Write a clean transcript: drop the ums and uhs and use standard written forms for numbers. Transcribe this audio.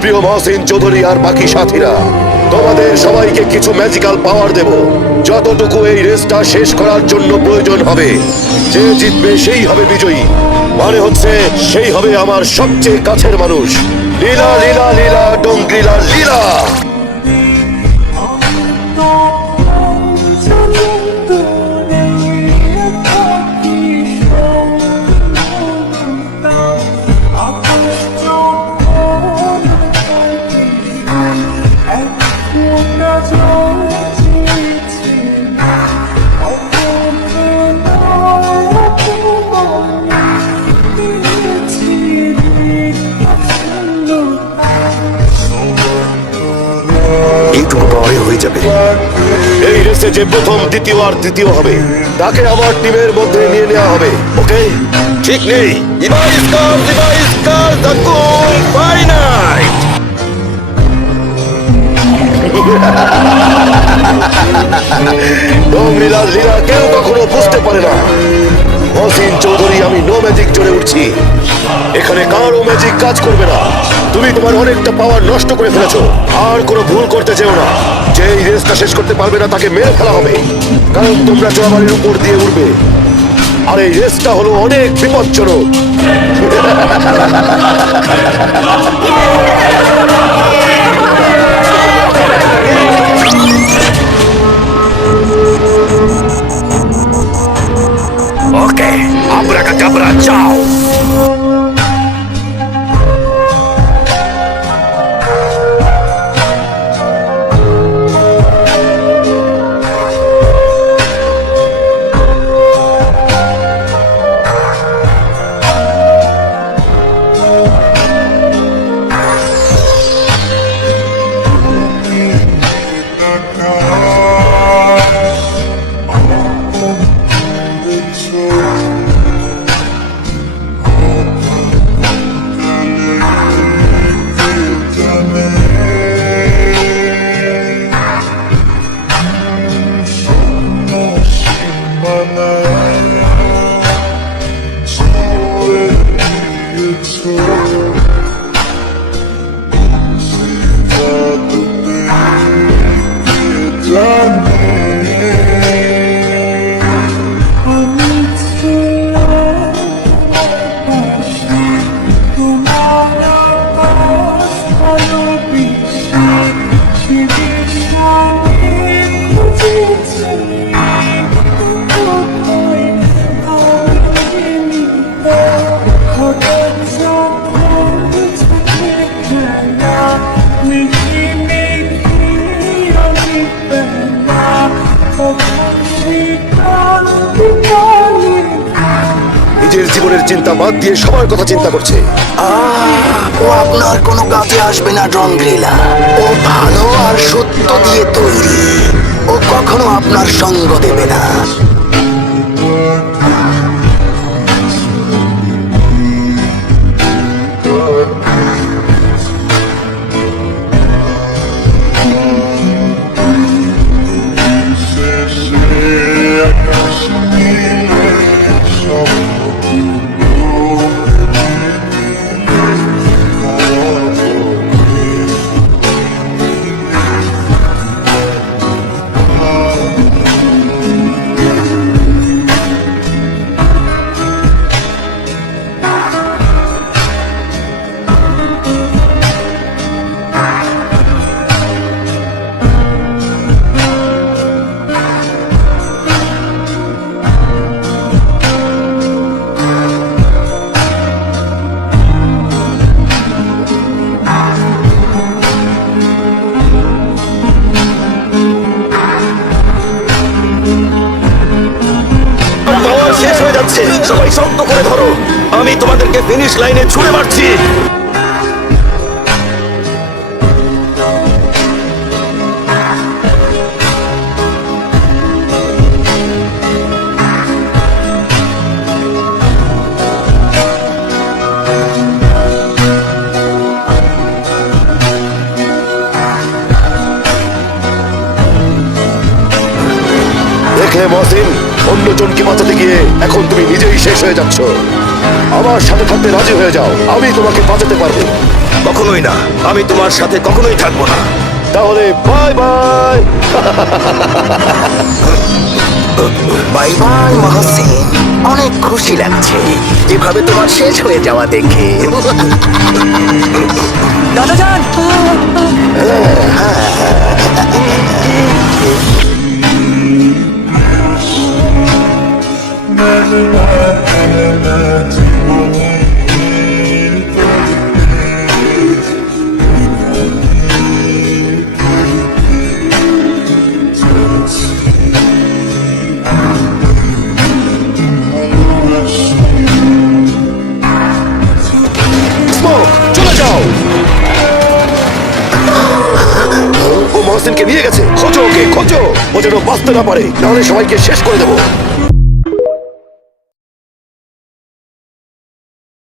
প্রিয় মহসিন চৌধুরী আর বাকি সাথীরা, তোমাদের সবাইকে কিছু ম্যাজিক্যাল পাওয়ার দেব। যতটুকু এই রেসটা শেষ করার জন্য প্রয়োজন হবে, যে জিতবে সেই হবে বিজয়ী। মানে হচ্ছে সেই হবে আমার সবচেয়ে কাছের মানুষ। লীলা লীলা লীলা ডঙ্গিলা লীলা। এই রেসে যে প্রথম, দ্বিতীয় আর তৃতীয় হবে তাকে আমার টিমের মধ্যে নিয়ে নেওয়া হবে। ওকে, ঠিক নেই। লীলা কেউ কখনো বুঝতে পারে না। মহসিন চৌধুরী, আমি নো ম্যাজিক জোরে উঠছি। এখানে কারো ম্যাজিক কাজ করবে না। তুমি তোমার অনেকটা পাওয়ার নষ্ট করে ফেলেছো। আর কোনো ভুল করতে চেও না। যে এই রেসটা শেষ করতে পারবে না তাকে মেরে ফেলা হবে, কারণ তোমরা চোরাবাড়ির উপর দিয়ে উঠবে। আর এই রেসটা হলো অনেক বিপজ্জনক। ওকে, আব্রাকাদাব্রা, যাও। নিজের জীবনের চিন্তা বাদ দিয়ে সবার কথা চিন্তা করছে। ও আপনার কোনো কাজে আসবে না ড্রংগ্রিলা। ও ভালো আর সত্য দিয়ে তৈরি। ও কখনো আপনার সঙ্গ দেবে না। সবাই শক্ত করে ধরো, আমি তোমাদেরকে ফিনিশ লাইনে ছুঁড়ে মারছি। দেখলে মহসিন, অন্যজনকে বাঁচাতে গিয়ে এখন তুমি নিজেই শেষ হয়ে যাচ্ছ। আমার সাথে থাকতে রাজি হয়ে যাও, আমি তোমাকে বাঁচাতে পারবো। কখনোই না, আমি তোমার সাথে কখনোই থাকবো না। তাহলে bye bye. Bye bye Mohsin, অনেক খুশি লাগছে এভাবে তোমার শেষ হয়ে যাওয়া দেখে। দাদাজান, স্মোক, চলে যাও। ও মহসিনকে নিয়ে গেছে। খোঁজো ওকে, খোঁজো। ও যেন বাঁচতে না পারে, নাহলে সবাইকে শেষ করে দেবো।